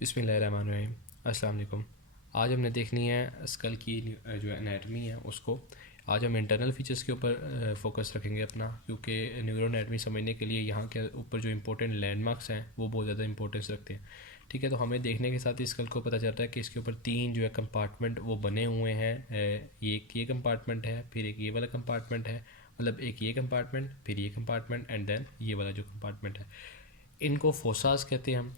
बिस्मिल्लाहिर्रहमानिर्रहीम। अस्सलाम वालेकुम। आज हमने देखनी है स्कल की जो एनाटमी है उसको। आज हम इंटरनल फीचर्स के ऊपर फोकस रखेंगे अपना, क्योंकि न्यूरो एनाटमी समझने के लिए यहाँ के ऊपर जो इंपॉर्टेंट लैंडमार्क्स हैं वो बहुत ज़्यादा इंपॉर्टेंस रखते हैं। ठीक है, तो हमें देखने के साथ ही स्कल को पता चलता है कि इसके ऊपर तीन जो है कंपार्टमेंट वो बने हुए हैं। ये कंपार्टमेंट है, फिर एक ये वाला कंपार्टमेंट है, मतलब एक ये कंपार्टमेंट, फिर ये कंपार्टमेंट एंड देन ये वाला जो कंपार्टमेंट है, इनको फोसास कहते हैं हम।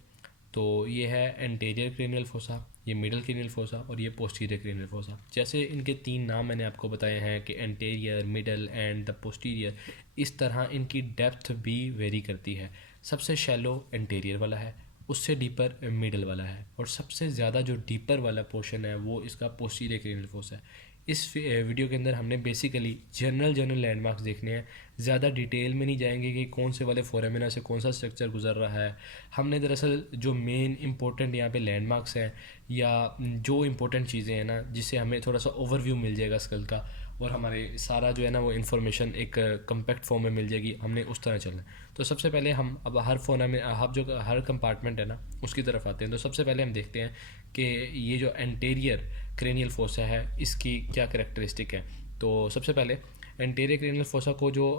तो ये है एंटीरियर क्रेनियल फोसा, ये मिडल क्रेनियल फोसा और ये पोस्टीरियर क्रेनियल फोसा। जैसे इनके तीन नाम मैंने आपको बताए हैं कि anterior, middle and the posterior, इस तरह इनकी डेप्थ भी वेरी करती है। सबसे शैलो एंटीरियर वाला है, उससे डीपर मिडल वाला है, और सबसे ज़्यादा जो डीपर वाला पोर्शन है वो इसका पोस्टीरियर क्रेनियल फोसा है। इस वीडियो के अंदर हमने बेसिकली जनरल लैंडमार्क्स देखने हैं। ज़्यादा डिटेल में नहीं जाएंगे कि कौन से वाले फोरामिना से कौन सा स्ट्रक्चर गुजर रहा है। हमने दरअसल जो मेन इंपॉर्टेंट यहाँ पे लैंडमार्क्स हैं या जो इंपॉर्टेंट चीज़ें हैं ना, जिससे हमें थोड़ा सा ओवरव्यू मिल जाएगा स्कल का, और हमारे सारा जो है ना वो इन्फॉर्मेशन एक कम्पैक्ट फॉर्म में मिल जाएगी, हमने उस तरह चलना है। तो सबसे पहले हम अब हर फोना में हम जो हर कंपार्टमेंट है ना उसकी तरफ आते हैं। तो सबसे पहले हम देखते हैं कि ये जो एंटीरियर क्रेनियल फोसा है इसकी क्या करेक्टरिस्टिक है। तो सबसे पहले एंटीरियर क्रेनियल फोसा को जो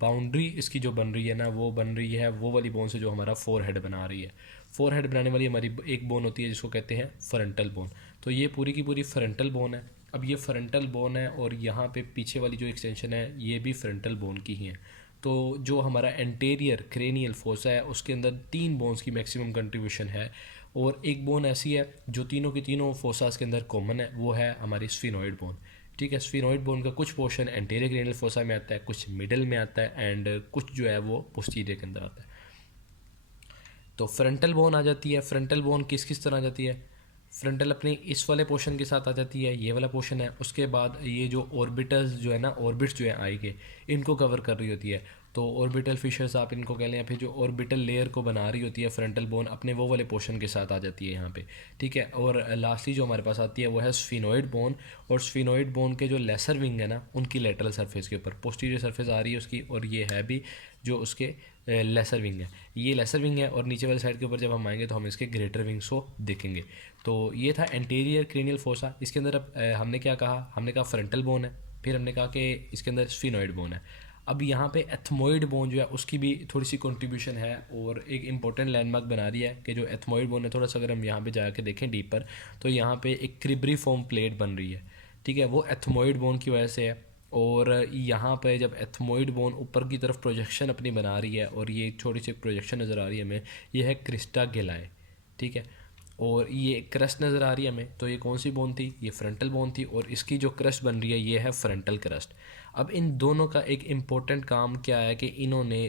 बाउंड्री इसकी जो बन रही है ना, वो बन रही है वो वाली बोन से जो हमारा फोर हेड बना रही है। फोर हेड बनाने वाली हमारी एक बोन होती है जिसको कहते हैं फ्रंटल बोन। तो ये पूरी की पूरी फ्रंटल बोन है। अब ये फ्रंटल बोन है और यहाँ पे पीछे वाली जो एक्सटेंशन है ये भी फ्रंटल बोन की ही है। तो जो हमारा एंटीरियर क्रेनियल फोसा है उसके अंदर तीन बोन्स की मैक्सिमम कंट्रीब्यूशन है, और एक बोन ऐसी है जो तीनों की तीनों फोसास के अंदर कॉमन है, वो है हमारी स्फिनोइड बोन। ठीक है, स्फिनोइड बोन का कुछ पोर्शन एंटीरियर क्रेनियल फोसा में आता है, कुछ मिडल में आता है एंड कुछ जो है वो पोस्टीरियर के अंदर आता है। तो फ्रंटल बोन आ जाती है। फ्रंटल बोन किस किस तरह आ जाती है? फ्रंटल अपनी इस वाले पोर्शन के साथ आ जाती है, ये वाला पोर्शन है। उसके बाद ये जो ऑर्बिटल्स जो है ना, ऑर्बिट्स जो है आई के, इनको कवर कर रही होती है। तो ऑर्बिटल फिशर्स आप इनको कह लें, या फिर जो ऑर्बिटल लेयर को बना रही होती है फ्रंटल बोन, अपने वो वाले पोर्शन के साथ आ जाती है यहाँ पे। ठीक है, और लास्टली जो हमारे पास आती है वो है स्फिनोइड बोन। और स्फिनोइड बोन के जो लेसर विंग है ना उनकी लेटरल सरफेस के ऊपर पोस्टीरियर सरफेस आ रही है उसकी, और ये है भी जो उसके लेसर विंग है। ये लेसर विंग है, और नीचे वाली साइड के ऊपर जब हम आएंगे तो हम इसके ग्रेटर विंग्स को देखेंगे। तो ये था एंटीरियर क्रेनियल फोसा। इसके अंदर अब हमने क्या कहा? हमने कहा फ्रंटल बोन है, फिर हमने कहा कि इसके अंदर स्फिनोइड बोन है। अब यहाँ पे एथमोइड बोन जो है उसकी भी थोड़ी सी कंट्रीब्यूशन है, और एक इंपॉर्टेंट लैंडमार्क बना रही है कि जो एथमोइड बोन है, थोड़ा सा अगर हम यहाँ पे जाके देखें डीपर, तो यहाँ पे एक क्रिब्री फॉर्म प्लेट बन रही है। ठीक है, वो एथमोइड बोन की वजह से है। और यहाँ पे जब एथमोइड बोन ऊपर की तरफ प्रोजेक्शन अपनी बना रही है, और ये छोटी सी प्रोजेक्शन नज़र आ रही है हमें, ये है क्रिस्टा गिलाए। ठीक है, और ये क्रस्ट नज़र आ रही है हमें, तो ये कौन सी बोन थी? ये फ्रंटल बोन थी, और इसकी जो क्रस्ट बन रही है ये है फ्रंटल क्रस्ट। अब इन दोनों का एक इम्पोर्टेंट काम क्या है कि इन्होंने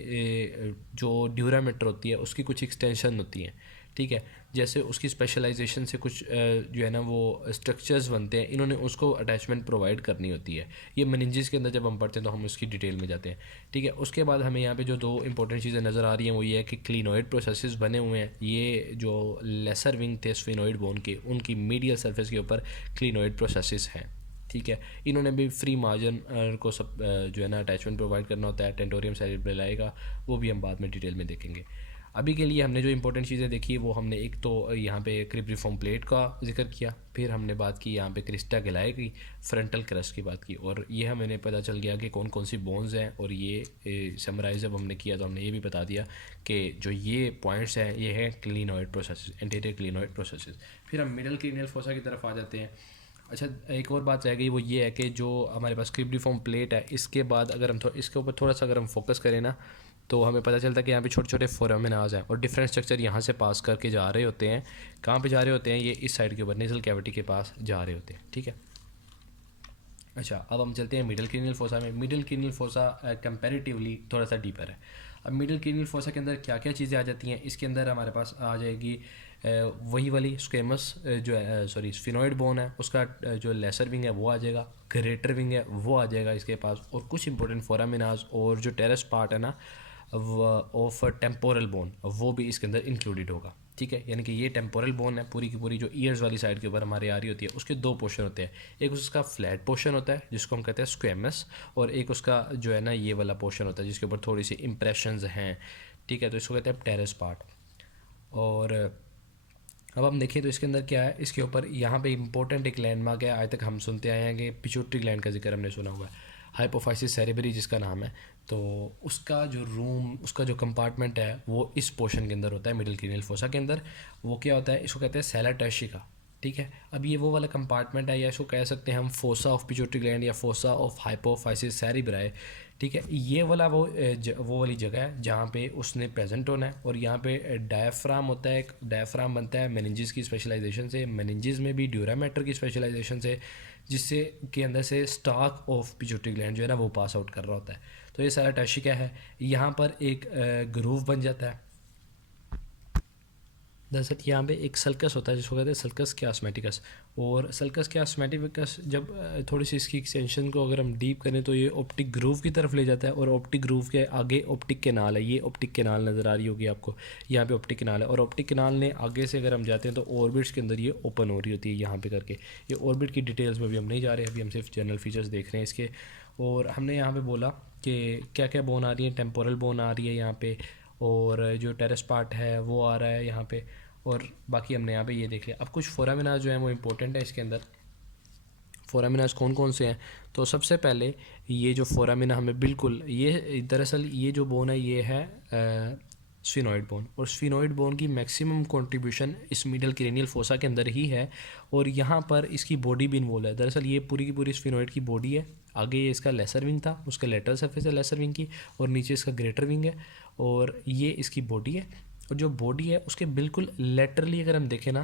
जो ड्यूरामीटर होती है उसकी कुछ एक्सटेंशन होती हैं। ठीक है, जैसे उसकी स्पेशलाइजेशन से कुछ जो है ना वो स्ट्रक्चर्स बनते हैं, इन्होंने उसको अटैचमेंट प्रोवाइड करनी होती है। ये मेनिंजेस के अंदर जब हम पढ़ते हैं तो हम उसकी डिटेल में जाते हैं। ठीक है, उसके बाद हमें यहाँ पे जो दो इंपॉर्टेंट चीज़ें नज़र आ रही हैं वो ये है कि क्लिनोइड प्रोसेसेस बने हुए हैं। ये जो लेसर विंग थे स्फिनोइड बोन के, उनकी मीडियल सरफेस के ऊपर क्लिनोइड प्रोसेसेस हैं। ठीक है, इन्होंने भी फ्री मार्जिन को सब जो है ना अटैचमेंट प्रोवाइड करना होता है। टेंटोरियम सेरिब्रल का वो भी हम बाद में डिटेल में देखेंगे। अभी के लिए हमने जो इंपॉर्टेंट चीज़ें देखी वो हमने एक तो यहाँ पे क्रिब्रिफॉर्म प्लेट का जिक्र किया, फिर हमने बात की यहाँ पे क्रिस्टा गिलाए की फ्रंटल क्रस्ट की बात की, और ये हमें पता चल गया कि कौन कौन सी बोन्स हैं। और ये समराइज जब हमने किया तो हमने ये भी बता दिया कि जो ये पॉइंट्स हैं ये हैं clinoid process, anterior clinoid process. फिर हम मिडल क्रेनियल फोसा की तरफ आ जाते हैं। अच्छा, एक और बात रह गई, वो ये है कि जो हमारे पास क्रिब्रिफॉर्म प्लेट है, इसके बाद अगर हम इसके ऊपर थोड़ा सा अगर हम फोकस करें ना, तो हमें पता चलता है कि यहाँ पे छोटे छोटे फोरामिनाज हैं, और डिफरेंट स्ट्रक्चर यहाँ से पास करके जा रहे होते हैं। कहाँ पे जा रहे होते हैं? ये इस साइड के ऊपर नेजल कैविटी के पास जा रहे होते हैं। ठीक है, अच्छा, अब हम चलते हैं मिडिल क्रेनियल फोसा में। मिडिल क्रेनियल फोसा कंपैरेटिवली थोड़ा सा डीपर है। अब मिडिल क्रेनियल फोसा के अंदर क्या क्या चीज़ें आ जाती हैं? इसके अंदर हमारे पास आ जाएगी वही वाली स्क्वेमस जो है, सॉरी स्फिनोइड बोन है, उसका जो लेसर विंग है वो आ जाएगा, ग्रेटर विंग है वो आ जाएगा इसके पास, और कुछ इंपॉर्टेंट फोरामिनाज, और जो टेरेस पार्ट है ना ऑफ टेम्पोरल बोन वो भी इसके अंदर इंक्लूडेड होगा। ठीक है, यानी कि ये टेम्पोरल बोन है पूरी की पूरी, जो ईयर्स वाली साइड के ऊपर हमारे आ रही होती है, उसके दो पोर्शन होते हैं। एक उसका फ्लैट पोर्शन होता है जिसको हम कहते हैं स्क्वेमस, और एक उसका जो है ना ये वाला पोर्शन होता है जिसके ऊपर थोड़ी सी इंप्रेशंस हैं। ठीक है, तो इसको कहते हैं टेरेस पार्ट। और अब हम देखें तो इसके अंदर क्या है, इसके ऊपर यहाँ पे इंपॉर्टेंट एक लैंडमार्क है, आज तक हम सुनते आए हैं कि पिट्यूटरी ग्लैंड का जिक्र हमने सुना हुआ है, हाइपोफाइसिस सेरेब्री जिसका नाम है। तो उसका जो रूम, उसका जो कंपार्टमेंट है वो इस पोर्शन के अंदर होता है, मिडिल क्रेनियल फोसा के अंदर। वो क्या होता है, इसको कहते हैं सेला टर्शिका, ठीक है। अब ये वो वाला कंपार्टमेंट है, या इसको कह सकते हैं हम फोसा ऑफ पिट्यूटरी ग्लैंड या फोसा ऑफ हाइपोफाइसिस सेरेब्री, ठीक है। ये वाला वो वाली जगह है जहाँ पे उसने प्रेजेंट होना है। और यहाँ पे डायफ्राम होता है, एक डायफ्राम बनता है मेनिंजिस की स्पेशलाइजेशन से, मेनिंजिस में भी ड्यूरा मैटर की स्पेशलाइजेशन से, जिससे के अंदर से स्टाक ऑफ पिट्यूटरी ग्लैंड जो है ना वो पास आउट कर रहा होता है। तो ये सारा टर्शिका है, यहाँ पर एक ग्रूव बन जाता है। दरअसल यहाँ पे एक सल्कस होता है जिसको कहते हैं सल्कस क्यास्मेटिकस। और सल्कस क्यास्मेटिकस जब थोड़ी सी इसकी एक्सटेंशन को अगर हम डीप करें तो ये ऑप्टिक ग्रूव की तरफ ले जाता है, और ऑप्टिक ग्रूव के आगे ऑप्टिक कैनाल है। ये ऑप्टिक कैनाल नज़र आ रही होगी आपको, यहाँ पे ऑप्टिक कैनाल है। और ऑप्टिक कैनाल ने आगे से अगर हम जाते हैं तो ऑर्बिट्स के अंदर ये ओपन हो रही होती है यहाँ पे करके। ये ऑर्बिट की डिटेल्स में भी हम नहीं जा रहे, अभी हम सिर्फ जनरल फीचर्स देख रहे हैं इसके। और हमने यहाँ पर बोला कि क्या क्या बोन आ रही है, टेम्पोरल बोन आ रही है यहाँ पे, और जो टेरेस पार्ट है वो आ रहा है यहाँ पे, और बाकी हमने यहाँ पे ये देख लिया। अब कुछ फोरामिनाज जो है वो इम्पोर्टेंट है इसके अंदर। फोरामिनाज कौन कौन से हैं, तो सबसे पहले ये जो फोरामिना हमें बिल्कुल, ये दरअसल ये जो बोन है ये है स्फिनोइड बोन, और स्फिनोइड बोन की मैक्सिमम कंट्रीब्यूशन इस मिडल क्रेनियल फोसा के अंदर ही है। और यहाँ पर इसकी बॉडी भी इन्वॉल्व है। दरअसल ये पूरी की पूरी स्फिनोइड की बॉडी है। आगे ये इसका लेसर विंग था, उसका लेटरल सरफेस है लेसर विंग की, और नीचे इसका ग्रेटर विंग है, और ये इसकी बॉडी है। और जो बॉडी है उसके बिल्कुल लेटरली अगर हम देखें ना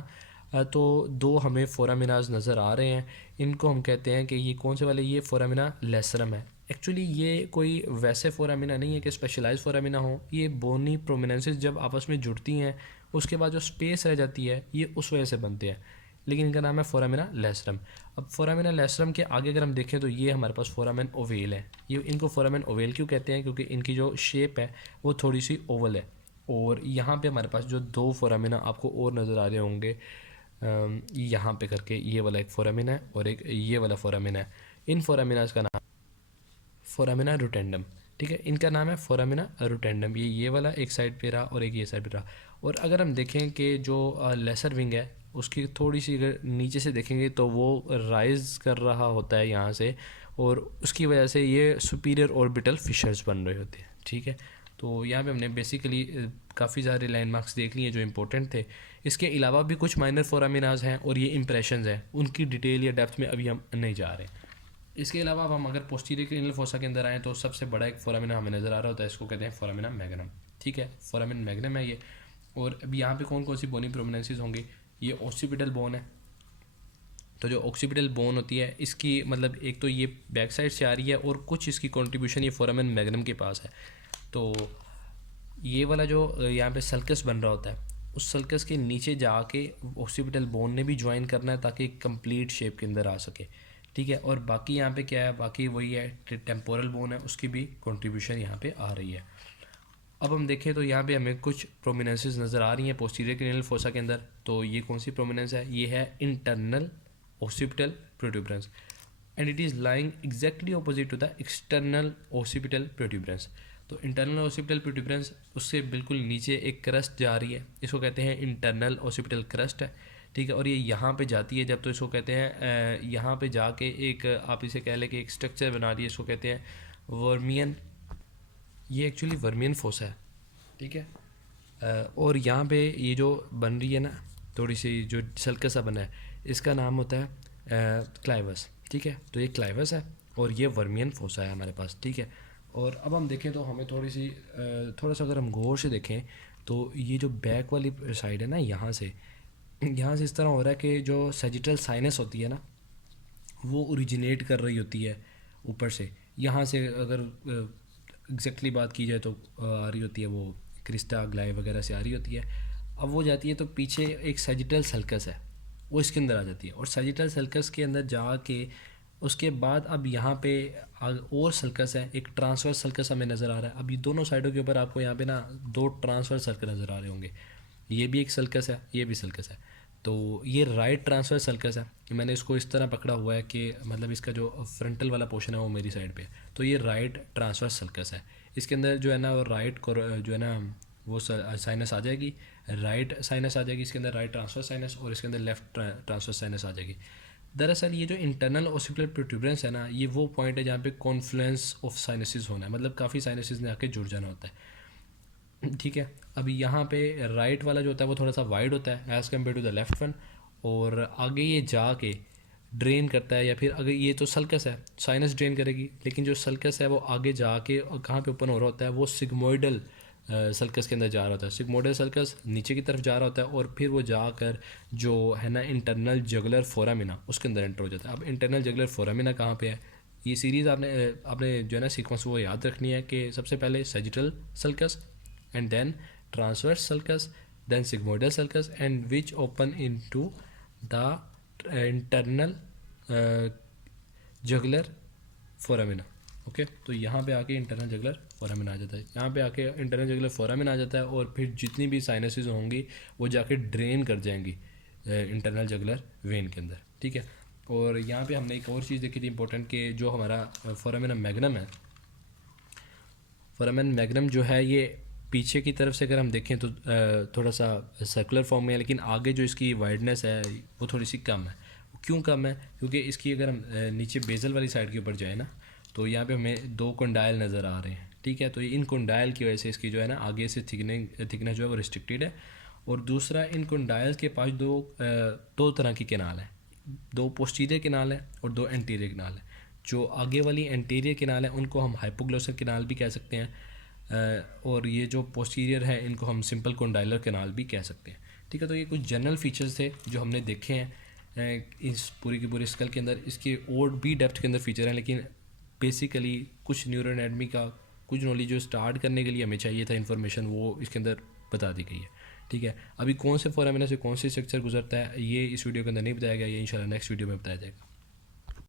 तो दो हमें फोरामिनाज नज़र आ रहे हैं। इनको हम कहते हैं कि ये कौन से वाले, ये फोरामिना लेसरम है। एक्चुअली ये कोई वैसे फोरामिना नहीं है कि स्पेशलाइज फोरामिना हो। ये बोनी प्रोमिनेंसेस जब आपस में जुड़ती हैं उसके बाद जो स्पेस रह जाती है ये उस वजह से बनते हैं, लेकिन इनका नाम है फोरामिना लेसरम। अब फोरामिना लेसरम के आगे अगर हम देखें तो ये हमारे पास फोरामेन ओवेल है। ये इनको फोरामेन ओवेल क्यों कहते हैं, क्योंकि इनकी जो शेप है वो थोड़ी सी ओवल है। और यहाँ पे हमारे पास जो दो फोरामिना आपको और नज़र आ रहे होंगे यहाँ पे करके, ये वाला एक फोरामिना है और एक ये वाला फोरामिना है। इन फोरामिनाज का नाम फोरामिना रूटेंडम, ठीक है। इनका नाम है फोरामिना रूटेंडम। ये वाला एक साइड पे रहा और एक ये साइड पे रहा। और अगर हम देखें कि जो लेसर विंग है उसकी थोड़ी सी अगर नीचे से देखेंगे तो वो राइज कर रहा होता है यहाँ से, और उसकी वजह से ये सुपीरियर ऑर्बिटल फिशर्स बन रहे होते हैं, ठीक है। तो यहाँ पे हमने बेसिकली काफ़ी सारे लैंडमार्क्स देख लिए जो इंपॉर्टेंट थे। इसके अलावा भी कुछ माइनर फोरामिनाज हैं और ये इंप्रेशंस हैं, उनकी डिटेल या डेप्थ में अभी हम नहीं जा रहे। इसके अलावा अब हम अगर पोस्टीरियर क्रेनियल फोसा के अंदर आएँ तो सबसे बड़ा एक फोरामिना हमें नज़र आ रहा होता है, इसको कहते हैं फोरामिना मैग्नम, ठीक है। फोरामिन मैग्नम है ये। और अब यहाँ पे कौन कौन सी बोनी प्रोमिनेंसेस होंगी, ये ऑक्सीपिटल बोन है। तो जो ऑक्सीपिटल बोन होती है इसकी मतलब एक तो ये बैक साइड से आ रही है, और कुछ इसकी कंट्रीब्यूशन ये फोरामिन मैग्नम के पास है। तो ये वाला जो यहाँ पे सल्कस बन रहा होता है, उस सल्कस के नीचे जाके ऑक्सीपिटल बोन ने भी ज्वाइन करना है ताकि कंप्लीट शेप के अंदर आ सके, ठीक है। और बाकी यहाँ पे क्या है, बाकी वही है टेम्पोरल बोन है, उसकी भी कंट्रीब्यूशन यहाँ पे आ रही है। अब हम देखें तो यहाँ पे हमें कुछ प्रोमिनेंसेस नज़र आ रही हैं पोस्टीरियर क्रेनियल फोसा के अंदर। तो ये कौन सी प्रोमिनेंस है, ये है internal occipital protuberance and it is lying exactly opposite to the external occipital protuberance। तो इंटरनल occipital protuberance उससे बिल्कुल नीचे एक क्रस्ट जा रही है, इसको कहते हैं इंटरनल occipital क्रस्ट है, ठीक है। और ये यहाँ पे जाती है जब, तो इसको कहते हैं यहाँ पे जाके एक आप इसे कह लें कि एक स्ट्रक्चर बना रही है, इसको कहते हैं वर्मियन। ये एक्चुअली वर्मियन फोसा है, ठीक है। और यहाँ पे ये जो बन रही है ना थोड़ी सी जो सल्कस सा बना है, इसका नाम होता है क्लाइवस, ठीक है। तो ये क्लाइवस है और ये वर्मियन फोसा है हमारे पास, ठीक है। और अब हम देखें तो हमें थोड़ा सा अगर हम गौर से देखें तो ये जो बैक वाली साइड है ना, यहाँ से इस तरह हो रहा है कि जो सैजिटल साइनस होती है ना वो ओरिजिनेट कर रही होती है ऊपर से। यहाँ से अगर एग्जैक्टली बात की जाए तो आ रही होती है वो क्रिस्टा ग्लाई वगैरह से आ रही होती है। अब वो जाती है तो पीछे एक सैजिटल सल्कस है, वो इसके अंदर आ जाती है, और सैजिटल सल्कस के अंदर जाके उसके बाद अब यहाँ पे और सल्कस है, एक ट्रांसवर्स सल्कस हमें नज़र आ रहा है। अब ये दोनों साइडों के ऊपर आपको यहाँ पे ना दो ट्रांसवर्स सल्कस नज़र आ रहे होंगे, ये भी एक सल्कस है, ये भी सल्कस है। तो ये राइट ट्रांसवर्स सल्कस है। मैंने इसको इस तरह पकड़ा हुआ है कि मतलब इसका जो फ्रंटल वाला पोर्शन है वो मेरी साइड पे है, तो ये राइट ट्रांसवर्स सल्कस है। इसके अंदर जो है ना वो राइट जो है ना वो साइनस आ जाएगी, राइट साइनस आ जाएगी इसके अंदर, राइट ट्रांसफर साइनस, और इसके अंदर लेफ्ट ट्रांसफर साइनस आ जाएगी। दरअसल ये जो इंटरनल ऑसिकुलर प्रोट्यूबरेंस है ना, ये वो पॉइंट है जहाँ पे कॉन्फ्लुएंस ऑफ साइनसिस होना है, मतलब काफ़ी साइनसिस ने आके जुड़ जाना होता है, ठीक है। अभी यहाँ पे राइट वाला जो होता है वो थोड़ा सा वाइड होता है as compared to the left one, और आगे ये जाके ड्रेन करता है, या फिर अगर ये तो सल्कस है, साइनस ड्रेन करेगी, लेकिन जो सल्कस है वो आगे जाके कहाँ पे ओपन हो रहा होता है, वो सिग्मोइडल सल्कस के अंदर जा रहा होता है। सिग्मोइडल सल्कस नीचे की तरफ जा रहा होता है, और फिर वो जाकर जो है ना इंटरनल जगुलर फोरामिना उसके अंदर एंटर हो जाता है। अब इंटरनल जगुलर फोरामिना कहाँ पे है, ये सीरीज़ आपने जो है ना सीक्वेंस वो याद रखनी है कि सबसे पहले sagittal sulcus, and then transverse sulcus, then sigmoidal sulcus, and which open into the internal jugular foramina. Okay, तो यहाँ पे आके इंटरनल जगुलर फोरामिना आ जाता है, यहाँ पे आके इंटरनल जगुलर फोरामिना आ जाता है, और फिर जितनी भी साइनसेस होंगी वो जाके ड्रेन कर जाएंगी इंटरनल जगुलर वेन के अंदर, ठीक है। और यहाँ पे हमने एक और चीज़ देखी थी इंपॉर्टेंट, कि जो हमारा फोरामिना मैग्नम है, फोरामिना मैग्नम जो है ये पीछे की तरफ से अगर हम देखें तो थोड़ा सा सर्कुलर फॉर्म में है, लेकिन आगे जो इसकी वाइडनेस है वो थोड़ी सी कम है। क्यों कम है, क्योंकि इसकी अगर हम नीचे बेजल वाली साइड के ऊपर जाए ना, तो यहाँ पे हमें 2 कंडाइल नज़र आ रहे हैं, ठीक है। तो इन कंडाइल की वजह से इसकी जो है ना आगे से थिकनेस जो है वो रिस्ट्रिक्टेड है, और दूसरा इन कंडाइल्स के पास दो तरह की केनाल है, 2 पोस्टीरियर केनाल है और 2 एंटीरियर केनाल है। जो आगे वाली एंटीरियर केनाल है उनको हम हाइपोग्लोसल केनाल भी कह सकते हैं, और ये जो पोस्टीरियर है इनको हम सिंपल कंडाइलर केनाल भी कह सकते हैं, ठीक है। तो ये कुछ जनरल फीचर्स थे जो हमने देखे हैं इस पूरी की पूरी स्कल के अंदर। इसके और भी डेप्थ के अंदर फीचर हैं, लेकिन बेसिकली कुछ न्यूरो एनाटॉमी का कुछ नॉलेज जो स्टार्ट करने के लिए हमें चाहिए था इन्फॉर्मेशन, वो इसके अंदर बता दी गई है, ठीक है। अभी कौन से फोरामिना से कौन से स्ट्रक्चर गुजरता है ये इस वीडियो के अंदर नहीं बताया गया, ये इंशाल्लाह नेक्स्ट वीडियो में बताया जाएगा।